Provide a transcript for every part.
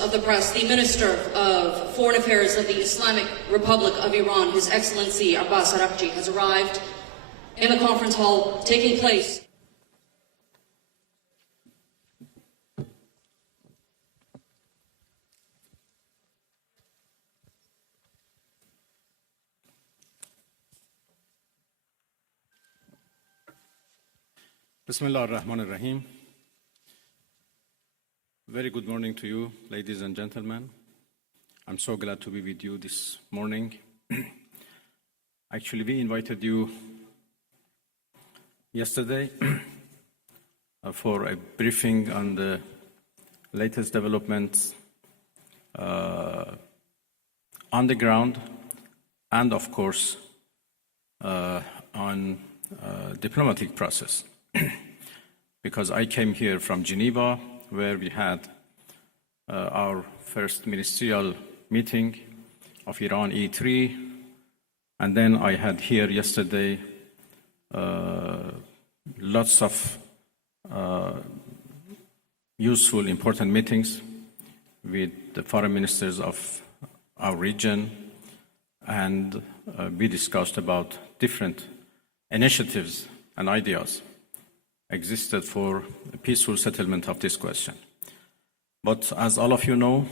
of the press, the Minister of Foreign Affairs of the Islamic Republic of Iran, His Excellency Abbas Araghchi, has arrived in the conference hall taking place. Bismillah ar-Rahman ar-Rahim. Very good morning to you, ladies and gentlemen. I'm so glad to be with you this morning. Actually, we invited you yesterday for a briefing on the latest developments on the ground and, of course, on diplomatic process. Because I came here from Geneva, where we had our first ministerial meeting of Iran E3, and then I had here yesterday lots of useful, important meetings with the foreign ministers of our region, and we discussed about different initiatives and ideas existed for a peaceful settlement of this question. But as all of you know,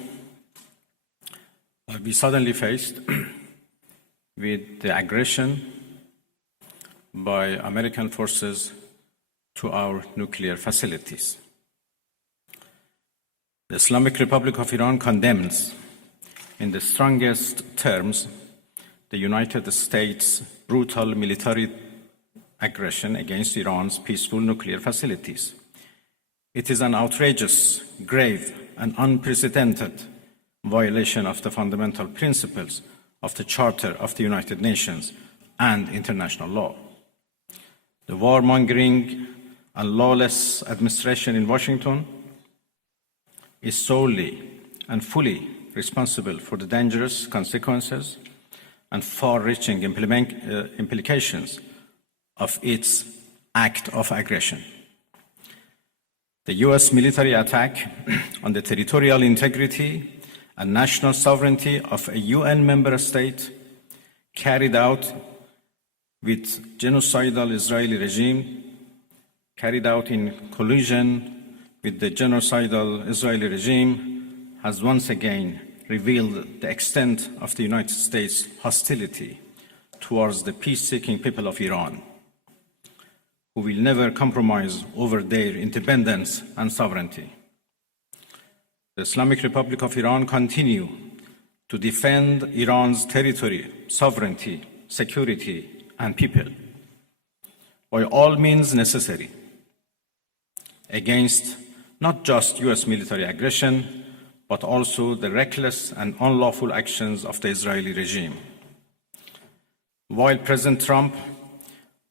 we suddenly faced with the aggression by American forces to our nuclear facilities. The Islamic Republic of Iran condemns in the strongest terms the United States' brutal military aggression against Iran's peaceful nuclear facilities. It is an outrageous, grave, and unprecedented violation of the fundamental principles of the Charter of the United Nations and international law. The warmongering and lawless administration in Washington is solely and fully responsible for the dangerous consequences and far-reaching implications of its act of aggression. The US military attack on the territorial integrity and national sovereignty of a UN member state carried out with genocidal Israeli regime, carried out in collusion with the genocidal Israeli regime, has once again revealed the extent of the United States' hostility towards the peace-seeking people of Iran, who will never compromise over their independence and sovereignty. The Islamic Republic of Iran continues to defend Iran's territory, sovereignty, security, and people by all means necessary against not just US military aggression, but also the reckless and unlawful actions of the Israeli regime. While President Trump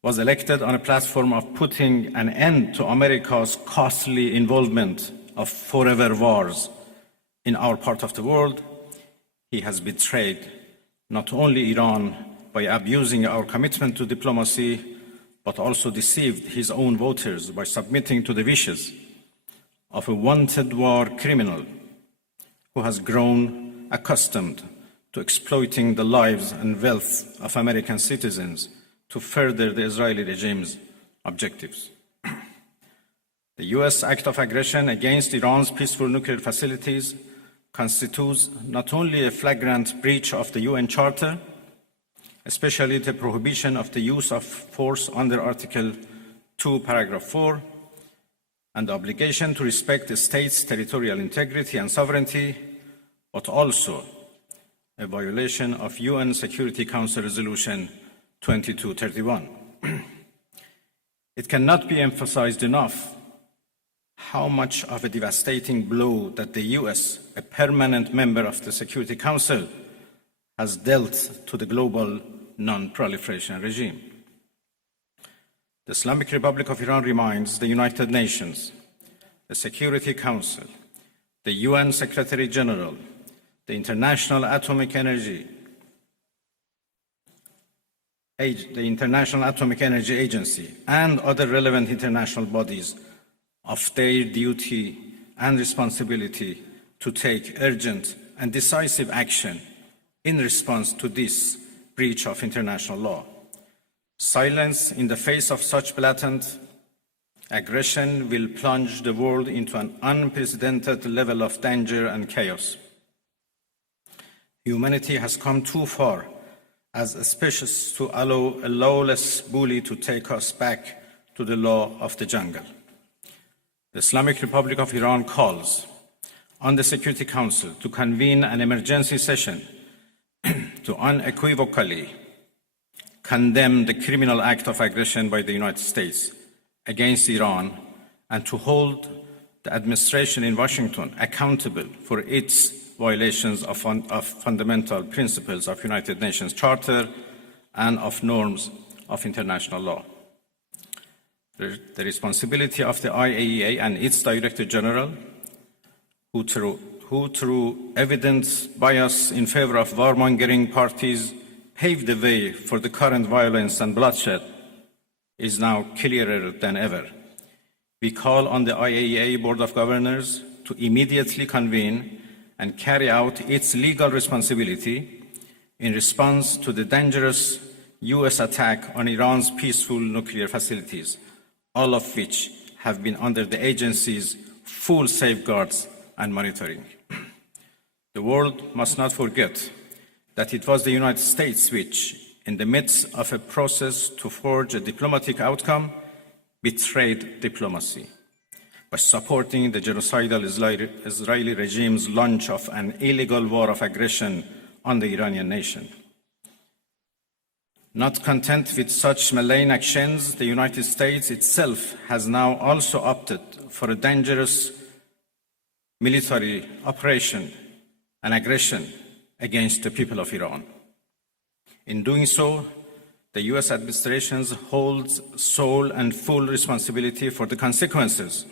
was elected on a platform of putting an end to America's costly involvement of forever wars in our part of the world, he has betrayed not only Iran by abusing our commitment to diplomacy, but also deceived his own voters by submitting to the wishes of a wanted war criminal who has grown accustomed to exploiting the lives and wealth of American citizens to further the Israeli regime's objectives. The US act of aggression against Iran's peaceful nuclear facilities constitutes not only a flagrant breach of the UN Charter, especially the prohibition of the use of force under Article 2, Paragraph 4, and the obligation to respect the state's territorial integrity and sovereignty, but also a violation of UN Security Council Resolution 2231. It cannot be emphasized enough how much of a devastating blow that the US, a permanent member of the Security Council, has dealt to the global non-proliferation regime. The Islamic Republic of Iran reminds the United Nations, the Security Council, the UN Secretary General, the International Atomic Energy Agency, and other relevant international bodies of their duty and responsibility to take urgent and decisive action in response to this breach of international law. Silence in the face of such blatant aggression will plunge the world into an unprecedented level of danger and chaos. Humanity has come too far as a species to allow a lawless bully to take us back to the law of the jungle. The Islamic Republic of Iran calls on the Security Council to convene an emergency session to unequivocally condemn the criminal act of aggression by the United States against Iran and to hold the administration in Washington accountable for its violations of fundamental principles of United Nations Charter and of norms of international law. The responsibility of the IAEA and its Director General, who through evident bias in favor of warmongering parties paved the way for the current violence and bloodshed, is now clearer than ever. We call on the IAEA Board of Governors to immediately convene and carry out its legal responsibility in response to the dangerous US attack on Iran's peaceful nuclear facilities, all of which have been under the agency's full safeguards and monitoring. The world must not forget that it was the United States which, in the midst of a process to forge a diplomatic outcome, betrayed diplomacy by supporting the genocidal Israeli regime's launch of an illegal war of aggression on the Iranian nation. Not content with such malign actions, the United States itself has now also opted for a dangerous military operation and aggression against the people of Iran. In doing so, the US administration holds sole and full responsibility for the consequences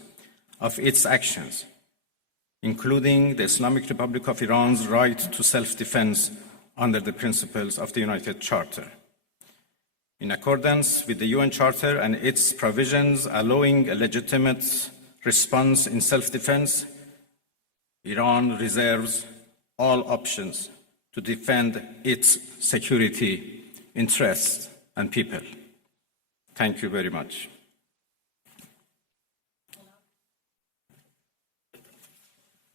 of its actions, including the Islamic Republic of Iran's right to self-defense under the principles of the United Charter. In accordance with the UN Charter and its provisions allowing a legitimate response in self-defense, Iran reserves all options to defend its security, interests, and people. Thank you very much.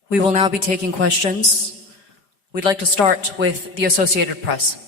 We will now be taking questions. We'd like to start with the Associated Press.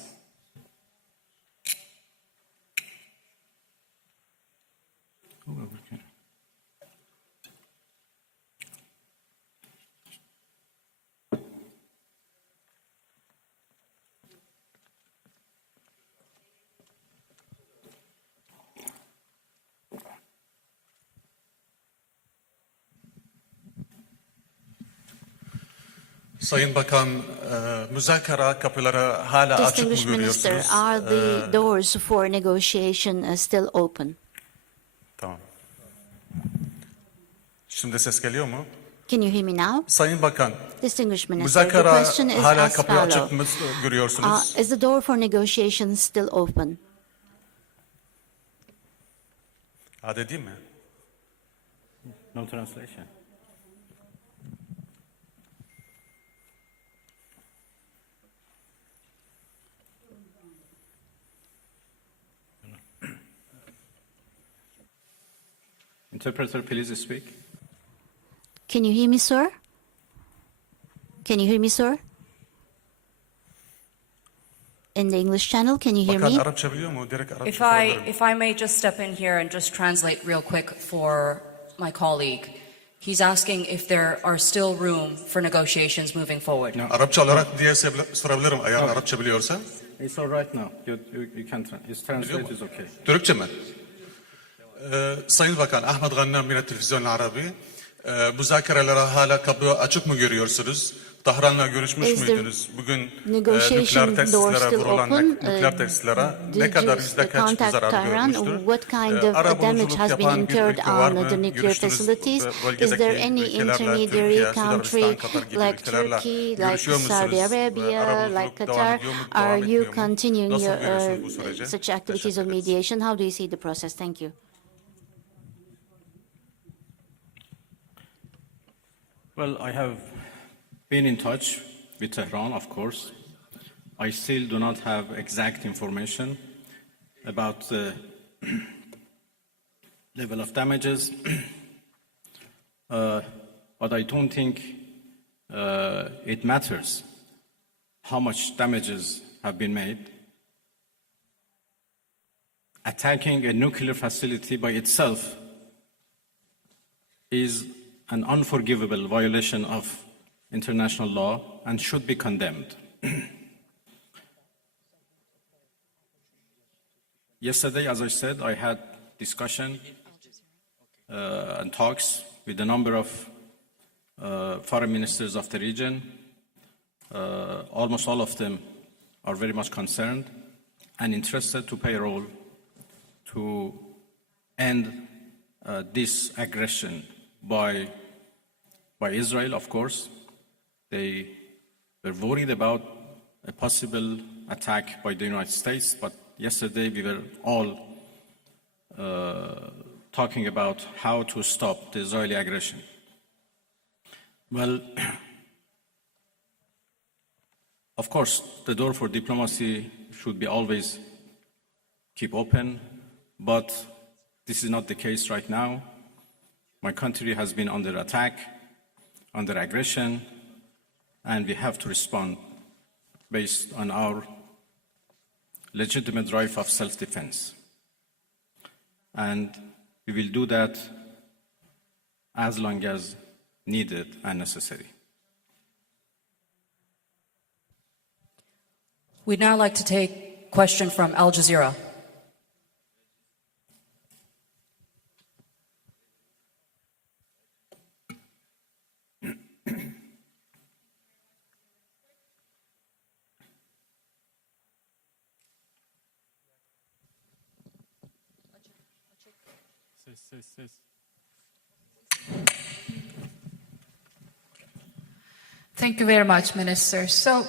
Sayın Bakan, müzakere kapıları hala açık mı Distinguished Minister, görüyorsunuz? are the doors for negotiation still open? Tamam. Şimdi ses geliyor mu? Can you hear me now? Sayın Bakan, Distinguished Minister, the müzakere question is hala as kapıyı açık follows. mı görüyorsunuz? Is the door for negotiation still open? Hadi değil mi? No translation. Interpreter, please speak. Can you hear me, sir? Can you hear me, sir? In the English channel, can you hear Bakan me? Arapça biliyor mu? Direkt Arapça sorabilirim. If I may just step in here and just translate real quick for my colleague. He's asking if there are still room for negotiations moving forward. No. Arapça olarak diye sorabilirim eğer Arapça biliyorsa. It's all right now. You can translate is okay. Türkçe mi? Sayın Bakan, Ahmet Gannam yine televizyon Arabi. Müzakerelere hala kapı açık mı görüyorsunuz? Tahran'la görüşmüş Is the müydünüz? Bugün negotiation nükleer door tesislere still vurulan open? nükleer tesislere Did ne kadar you yüzde kaç contact zarar Tehran? görmüştür? What kind of damage Arabuluculuk has been yapan bir incurred ülke var on mı? the nuclear Görüştünüz facilities? Is bölgedeki there any ülkelerle, intermediary Türkiye, country Sudanistan, Katar gibi like ülkelerle Turkey, like görüşüyor Saudi musunuz? Arabia, Arabuluculuk like devam Qatar? ediyor mu, Are devam you etmiyor mu? continuing Nasıl your görüyorsunuz bu süreci? such activities of Teşekkür ederiz. mediation? How do you see the process? Thank you. Well, I have been in touch with Tehran, of course. I still do not have exact information about the level of damages, but I don't think it matters how much damages have been made. Attacking a nuclear facility by itself is an unforgivable violation of international law and should be condemned. Yesterday, as I said, I had discussion and talks with a number of foreign ministers of the region. Almost all of them are very much concerned and interested to play a role to end this aggression by Israel, of course. They were worried about a possible attack by the United States, but yesterday we were all talking about how to stop the Israeli aggression. Well, of course, the door for diplomacy should be always keep open, but this is not the case right now. My country has been under attack, under aggression, and we have to respond based on our legitimate right of self-defense. And we will do that as long as needed and necessary. We'd now like to take a question from Al Jazeera. Thank you very much, Minister. So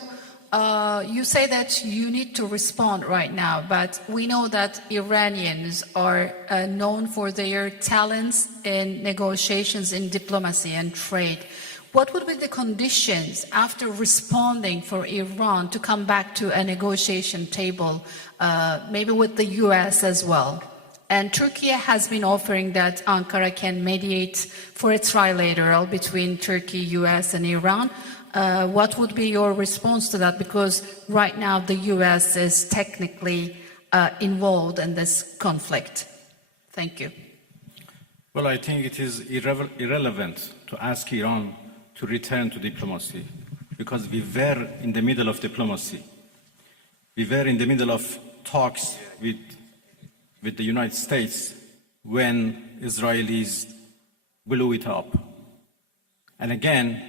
you say that you need to respond right now, but we know that Iranians are known for their talents in negotiations in diplomacy and trade. What would be the conditions after responding for Iran to come back to a negotiation table, maybe with the US as well? And Turkey has been offering that Ankara can mediate for a trilateral between Turkey, US, and Iran. What would be your response to that? Because right now the US is technically involved in this conflict. Thank you. Well, I think it is irrelevant to ask Iran to return to diplomacy, because we were in the middle of diplomacy. We were in the middle of talks with the United States when Israelis blew it up. And again,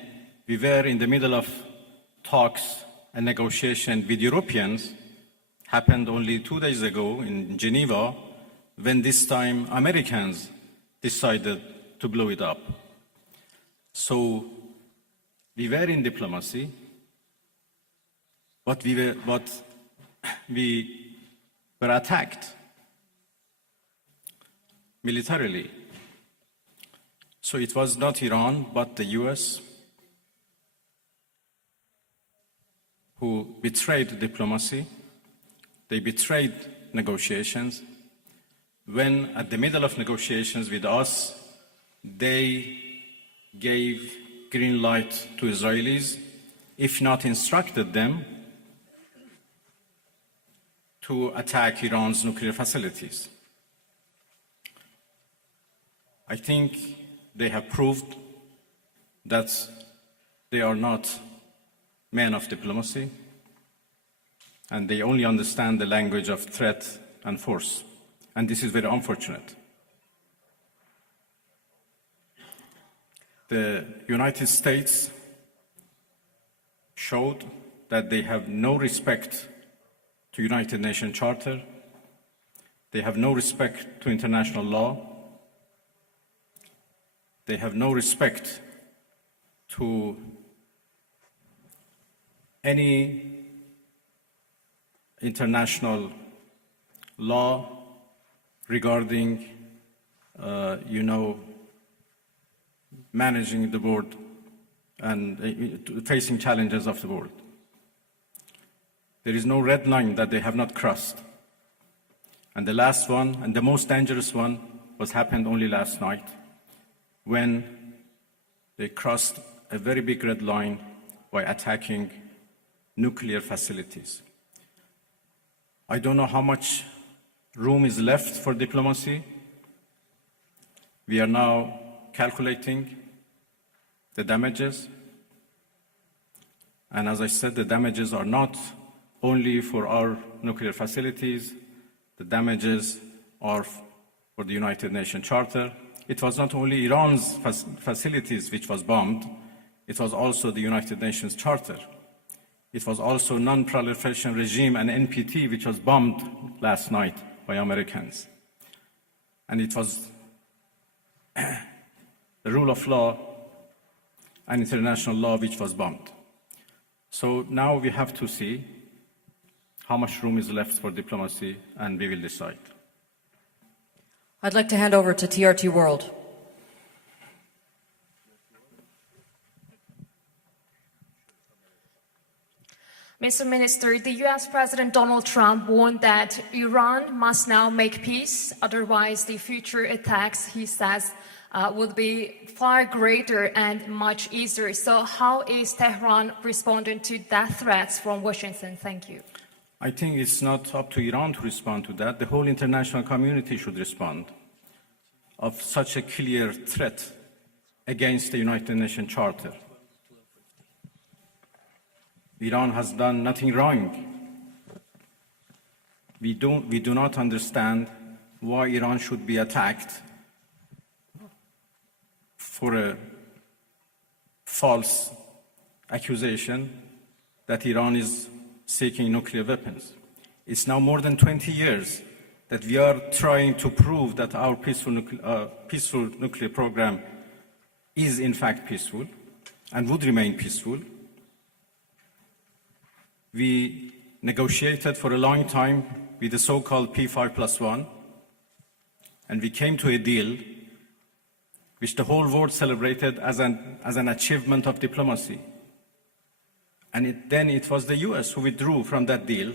we were in the middle of talks and negotiation with Europeans, happened only 2 days ago in Geneva, when this time Americans decided to blow it up. So we were in diplomacy, but we were attacked militarily. So it was not Iran, but the US who betrayed diplomacy. They betrayed negotiations. When at the middle of negotiations with us, they gave green light to Israelis, if not instructed them to attack Iran's nuclear facilities. I think they have proved that they are not men of diplomacy, and they only understand the language of threat and force. And this is very unfortunate. The United States showed that they have no respect to United Nations Charter. They have no respect to international law. They have no respect to any international law regarding, managing the board and facing challenges of the world. There is no red line that they have not crossed. And the last one, and the most dangerous one, happened only last night, when they crossed a very big red line by attacking nuclear facilities. I don't know how much room is left for diplomacy. We are now calculating the damages. And as I said, the damages are not only for our nuclear facilities, the damages are for the United Nations Charter. It was not only Iran's facilities which was bombed, it was also the United Nations Charter. It was also non-proliferation regime and NPT which was bombed last night by Americans. And it was the rule of law and international law which was bombed. So now we have to see how much room is left for diplomacy, and we will decide. I'd like to hand over to TRT World. Mr. Minister, the US President Donald Trump warned that Iran must now make peace, otherwise the future attacks, he says, would be far greater and much easier. So how is Tehran responding to that threats from Washington? Thank you. I think it's not up to Iran to respond to that. The whole international community should respond of such a clear threat against the United Nations Charter. Iran has done nothing wrong. We do not understand why Iran should be attacked for a false accusation that Iran is seeking nuclear weapons. It's now more than 20 years that we are trying to prove that our peaceful nuclear program is in fact peaceful and would remain peaceful. We negotiated for a long time with the so-called P5+1, and we came to a deal which the whole world celebrated as an achievement of diplomacy. And then it was the US who withdrew from that deal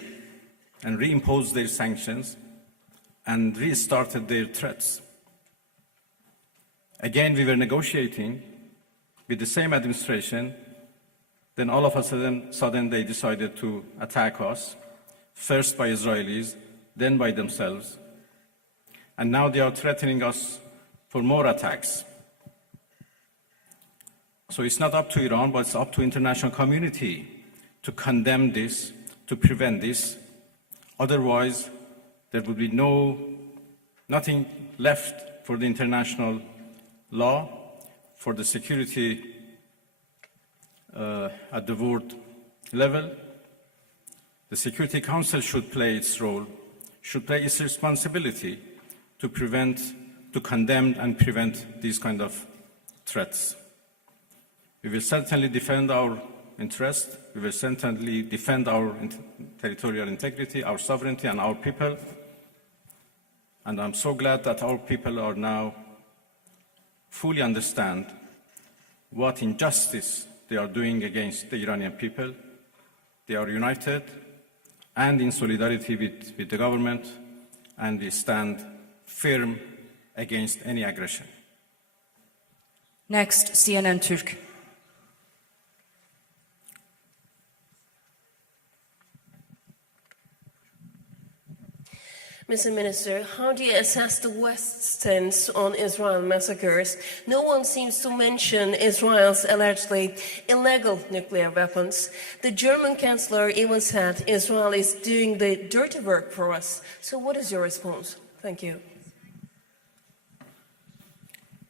and reimposed their sanctions and restarted their threats. Again, we were negotiating with the same administration. Then all of a sudden they decided to attack us, first by Israelis, then by themselves. And now they are threatening us for more attacks. So it's not up to Iran, but it's up to international community to condemn this, to prevent this. Otherwise, there will be nothing left for the international law, for the security at the world level. The Security Council should play its role, should play its responsibility to condemn and prevent these kind of threats. We will certainly defend our interest. We will certainly defend our territorial integrity, our sovereignty, and our people. And I'm so glad that our people are now fully understand what injustice they are doing against the Iranian people. They are united and in solidarity with the government, and we stand firm against any aggression. Next, CNN Türk. Mr. Minister, how do you assess the West's stance on Israel massacres? No one seems to mention Israel's allegedly illegal nuclear weapons. The German Chancellor even said Israel is doing the dirty work for us. So what is your response? Thank you.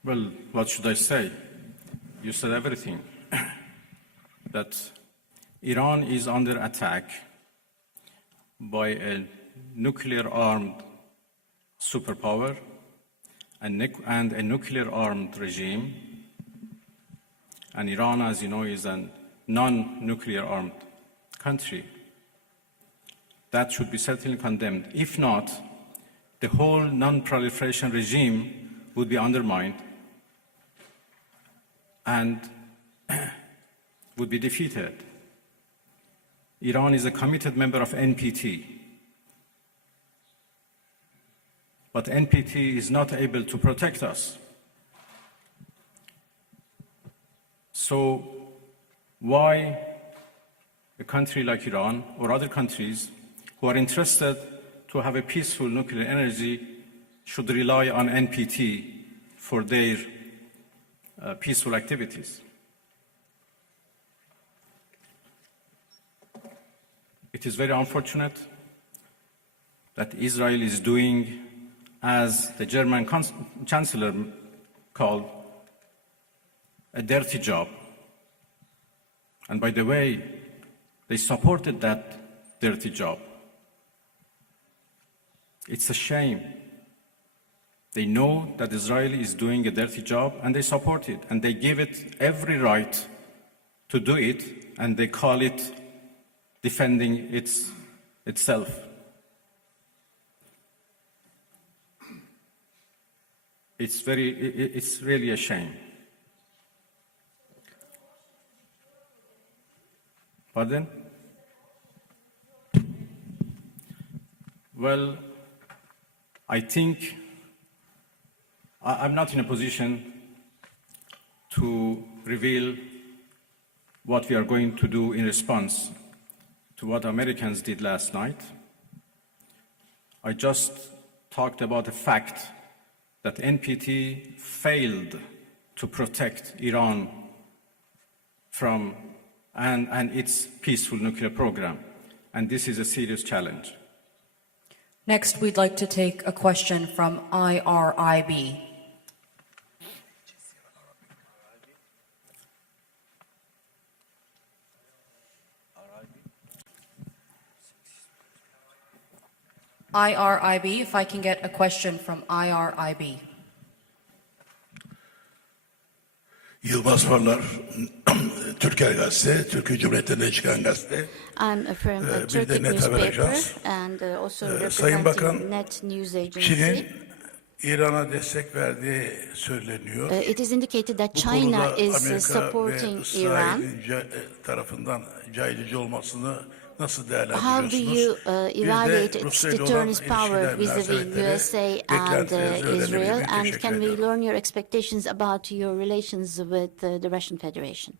Well, what should I say? You said everything. That Iran is under attack by a nuclear-armed superpower and a nuclear-armed regime. And Iran, as you know, is a non-nuclear-armed country. That should be certainly condemned. If not, the whole non-proliferation regime would be undermined. And would be defeated. Iran is a committed member of NPT. But NPT is not able to protect us. So why a country like Iran or other countries who are interested to have a peaceful nuclear energy should rely on NPT for their peaceful activities? It is very unfortunate that Israel is doing, as the German Chancellor called, a dirty job. And by the way, they supported that dirty job. It's a shame. They know that Israel is doing a dirty job and they support it, and they give it every right to do it, and they call it defending itself. It's really a shame. Pardon? Well, I think I'm not in a position to reveal what we are going to do in response to what Americans did last night. I just talked about the fact that NPT failed to protect Iran from and its peaceful nuclear program. And this is a serious challenge. Next, we'd like to take a question from IRIB. IRIB, if I can get a question from IRIB. Yılmaz Varlar, Türker Gazete, Türkiye Cumhuriyeti'nde çıkan gazete. I'm from a Bir de Turkic Net Haber newspaper Ajans. and also Sayın representing Bakan, Net News Agency. Çin'in İran'a destek verdiği söyleniyor. It is indicated that Bu China konuda is Amerika supporting ve Iran. İsrail'in tarafından caydırıcı olmasını nasıl How do değerlendiriyorsunuz? you Bir evaluate de its Rusya ile olan deterrence power ilişkiler vis-a-vis münasebetleri, USA and beklentilerinizi öğrenebilir Israel? miyim? And Teşekkür can we ediyorum. learn your expectations about your relations with the Russian Federation?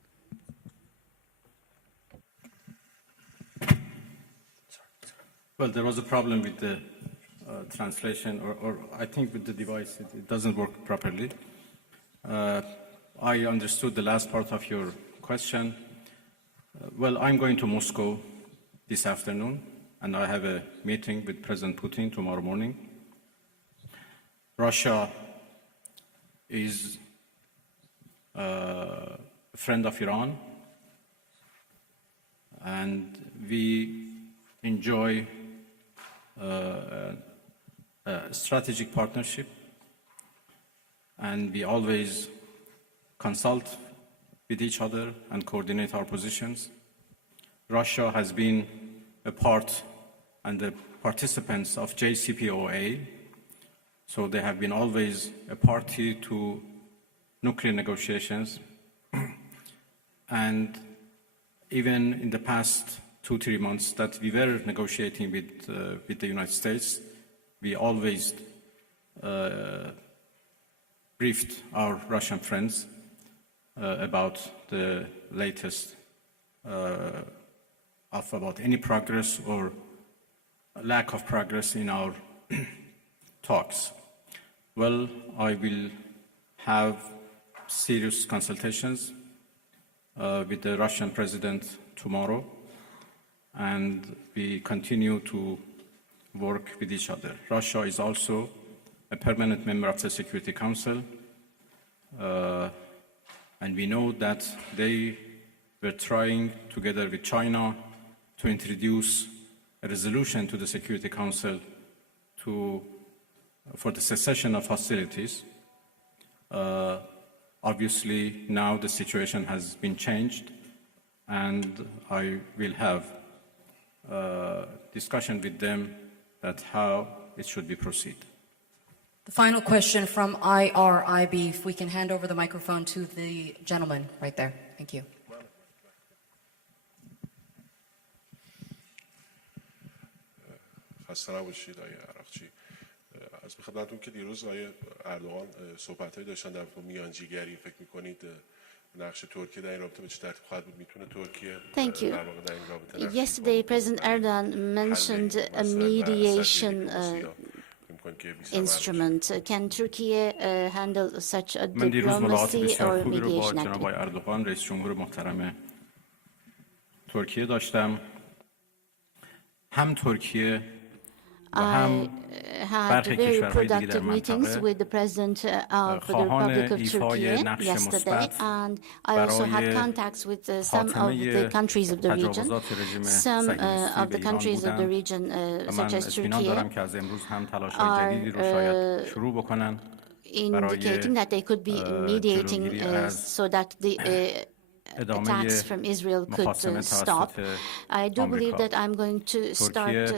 Well, there was a problem with the translation, or I think with the device, it doesn't work properly. I understood the last part of your question. Well, I'm going to Moscow this afternoon, and I have a meeting with President Putin tomorrow morning. Russia is a friend of Iran, and we enjoy a strategic partnership, and we always consult with each other and coordinate our positions. Russia has been a part and the participants of JCPOA, so they have been always a party to nuclear negotiations. And even in the past 2-3 months that we were negotiating with the United States, we always briefed our Russian friends about the latest about any progress or lack of progress in our talks. Well, I will have serious consultations with the Russian president tomorrow, and we continue to work with each other. Russia is also a permanent member of the Security Council, and we know that they were trying, together with China, to introduce a resolution to the Security Council for the cessation of hostilities. Obviously, now the situation has been changed, and I will have discussion with them that how it should be proceed. The final question from IRIB, if we can hand over the microphone to the gentleman right there. Thank you. خسته نباشید آقای عراقچی. از به خدمتتون که دیروز آقای اردوغان صحبت‌هایی داشتن در مورد میانجیگری، فکر می‌کنید نقش ترکیه در این رابطه به چه ترتیب خواهد بود؟ میتونه ترکیه Thank you. در واقع در این رابطه نقش Yesterday, President Erdogan mentioned a mediation instrument. Can Turkey handle such a من دیروز ملاقات diplomacy بسیار or خوبی رو با mediation جناب آقای activity? اردوغان رئیس جمهور محترم ترکیه داشتم. هم ترکیه و هم Had برخی very کشورهای دیگه در productive meetings منطقه with the President of the خواهان Republic of ایفای Turkey نقش yesterday, مثبت and I also had برای contacts with some of the خاتمه countries of the region. تجاوزات رژیم Some صهیونیستی of به the ایران countries of the بودند region, و such من as اطمینان دارم Turkey, که از امروز هم تلاش‌های جدیدی رو شاید شروع بکنن برای indicating that they could be mediating جلوگیری از so that the ادامه attacks from Israel could مخاصمه stop. توسط I do believe آمریکا. that I'm going to start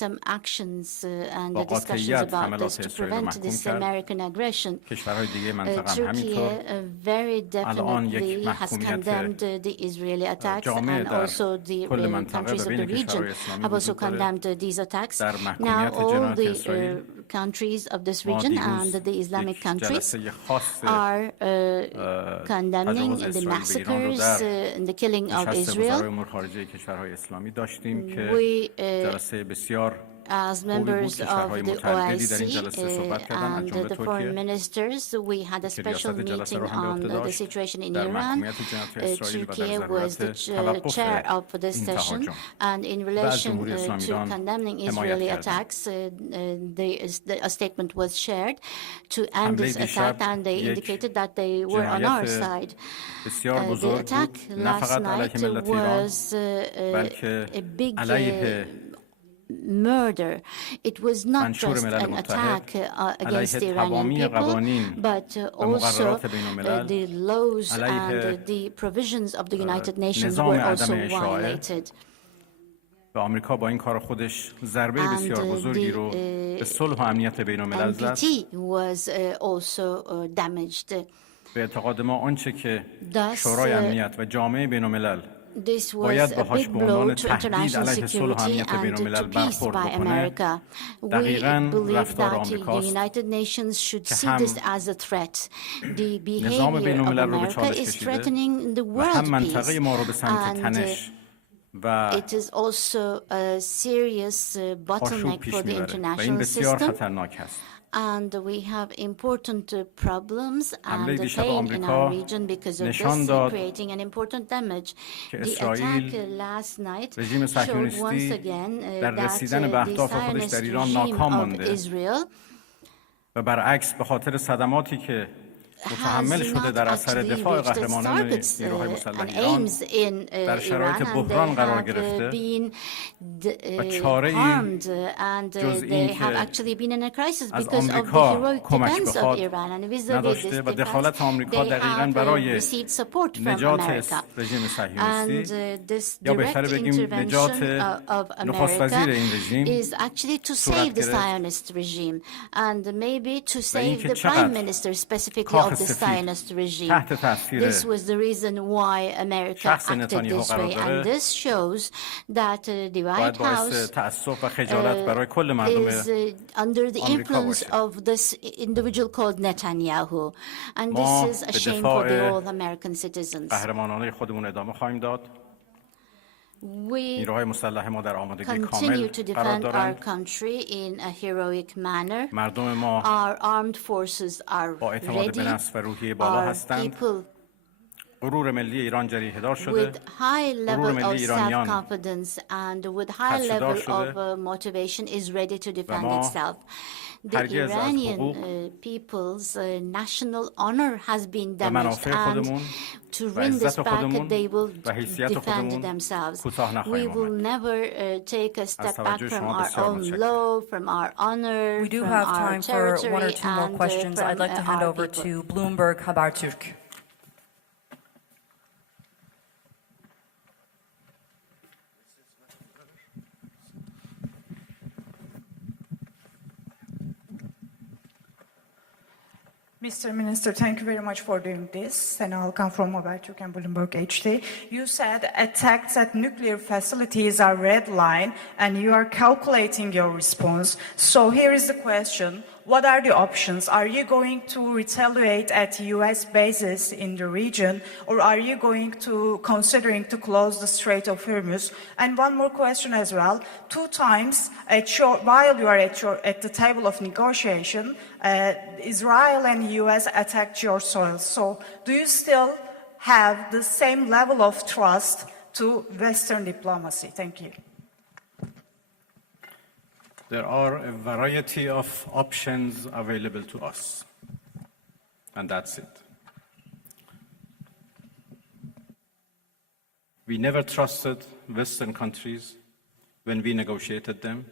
some actions and با discussions قاطعیت about this حملات to اسرائیل رو prevent محکوم this کرد. American aggression. کشورهای دیگه منطقه هم همینطور. Turkey very الان یک definitely has محکومیت condemned the Israeli attacks, جامع and در also the کل منطقه countries و of the بین region کشورهای اسلامی have also وجود داره. condemned these attacks. در Now محکومیت all جنایت the اسرائیل countries of this ما region دیروز and the Islamic یک countries جلسه خاص are condemning تجاوز the اسرائیل به ایران رو massacres در and the killing of نشست وزرای Israel. امور خارجه کشورهای اسلامی داشتیم که We, جلسه بسیار as خوبی بود. members کشورهای of the متعددی در این OIC جلسه صحبت کردن از and جمله the foreign ترکیه ministers, we had a که special ریاست جلسه meeting رو هم به on عهده the داشت situation in در Iran. محکومیت جنایت اسرائیل و در Turkey was the ضرورت chair توقف of this این session, تهاجم and in و از relation جمهوری اسلامی to ایران condemning حمایت Israeli کردند. attacks, a statement was shared to end حمله this دیشب attack, and they یک indicated that they were on our جنایت side. بسیار The بزرگ attack بود نه last فقط علیه night ملت ایران was بلکه a big علیه murder. It was not منشور just ملل an متحد attack against the علیه Iranian تمامی people, قوانین but و also مقررات بین الملل the laws علیه and the provisions of the United Nations نظام were also عدم اشاعه violated. و آمریکا با این کار خودش ضربه بسیار بزرگی رو به صلح و امنیت بین الملل زد. NPT was also damaged. به اعتقاد ما آنچه که Thus, شورای امنیت و جامعه بین الملل This was باید a باهاش big به blow عنوان to تهدید international علیه صلح و security امنیت بین and الملل to peace برخورد by بکنه America. We دقیقاً believe رفتار that the آمریکاست United Nations should که see هم this as a threat. The نظام behavior بین of الملل رو به America چالش is کشیده threatening the و هم world منطقه peace, ما رو به سمت and تنش و it is also a serious آشوب bottleneck پیش for the میبره و این international بسیار system. خطرناک است. And we have important problems حمله and دیشب pain in our آمریکا region because of نشان this, داد creating an important damage. که The attack اسرائیل last night رژیم showed once صهیونیستی again در that رسیدن به the اهداف خودش Zionist در ایران regime ناکام of مانده Israel و برعکس به خاطر صدماتی که متحمل has شده not در اثر actually دفاع reached its قهرمانان targets نیروهای مسلح and ایران aims in در شرایط Iran, and بحران they قرار have گرفته been و چاره‌ای harmed, and جز they این have که actually been in a crisis از because of the آمریکا heroic کمک defense of بخواد Iran, and vis-a-vis this نداشته و دخالت defense آمریکا they دقیقاً have برای received support from نجات America. رژیم And صهیونیستی this یا direct بهتره بگیم نجات intervention of نخست America وزیر این رژیم is actually to صورت save the گرفت Zionist regime and maybe to و save اینکه the prime چقدر minister specifically کاخ of the سفید Zionist regime. تحت تاثیر This was the reason why America شخص acted نتانیاهو this قرار way, داره and this shows that the باید White باعث House تأسف و خجالت برای کل مردم is under the آمریکا influence باشه. of this individual called Netanyahu, and ما this is a به shame for the دفاع all American citizens. قهرمانانه خودمون ادامه خواهیم داد. We نیروهای مسلح ما در آمادگی کامل continue to قرار defend our دارند. country in a heroic manner. مردم ما Our armed forces are با اعتماد به ready. نفس و روحیه بالا Our هستند. people غرور ملی ایران جریحه‌دار شده. with high غرور level ملی of ایرانیان self-confidence and with high خدشه‌دار level شده of motivation is ready to defend ما itself. The هرگز از Iranian حقوق people's national honor has been و damaged, منافع and خودمون to و win this عزت back, خودمون they will و حیثیت defend خودمون themselves. کوتاه We نخواهیم will آمد. never take a step back توجه from شما our بسیار own متشکرم. law, from our honor, We do from have our time for one or territory, two more and questions. from I'd like to hand our over people. to Bloomberg Haberturk. Mr. Minister, thank you very much for doing this. Sena Alkan from Habertürk and Bloomberg HD. You said attacks at nuclear facilities are red line and you are calculating your response. So here is the question. What are the options? Are you going to retaliate at US bases in the region, or are you going to considering to close the Strait of Hormuz? And one more question as well. 2 times while you are at the table of negotiation, Israel and US attacked your soil. So do you still have the same level of trust to Western diplomacy? Thank you. There are a variety of options available to us, and that's it. We never trusted Western countries when we negotiated them,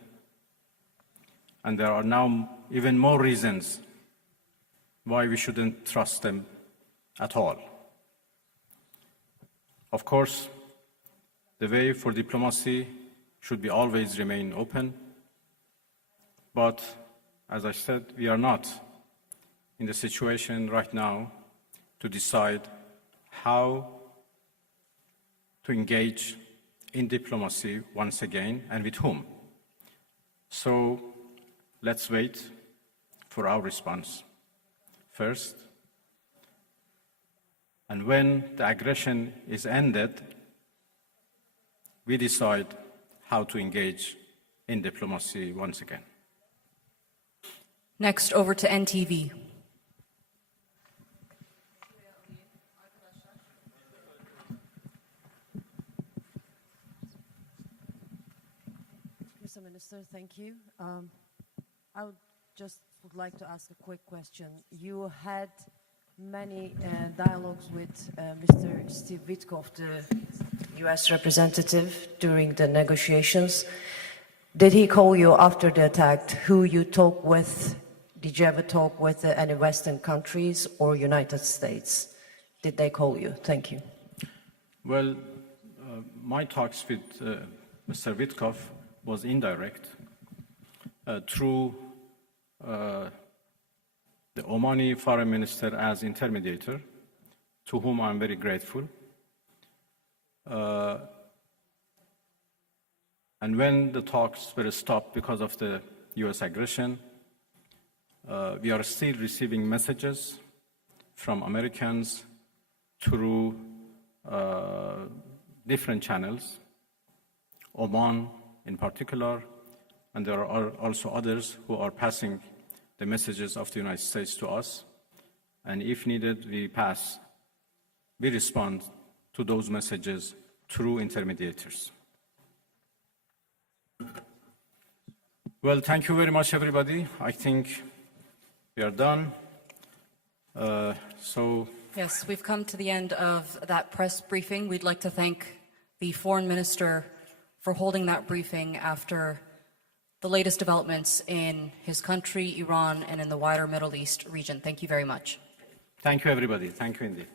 and there are now even more reasons why we shouldn't trust them at all. Of course, the way for diplomacy should be always remain open. But, as I said, we are not in the situation right now to decide how to engage in diplomacy once again and with whom. So let's wait for our response first. And when the aggression is ended, we decide how to engage in diplomacy once again. Next, over to NTV. Mr. Minister, thank you. I would like to ask a quick question. You had many dialogues with Mr. Steve Witkoff, the U.S. representative, during the negotiations. Did he call you after the attack? Who you talked with? Did you ever talk with any Western countries or United States? Did they call you? Thank you. Well, my talks with Mr. Witkoff was indirect through the Omani foreign minister as intermediator, to whom I'm very grateful. And when the talks were stopped because of the US aggression, we are still receiving messages from Americans through different channels, Oman in particular, and there are also others who are passing the messages of the United States to us. And if needed, we respond to those messages through intermediators. Well, thank you very much, everybody. I think we are done. Yes, we've come to the end of that press briefing. We'd like to thank the Foreign Minister for holding that briefing after the latest developments in his country, Iran, and in the wider Middle East region. Thank you very much. Thank you, everybody. Thank you indeed.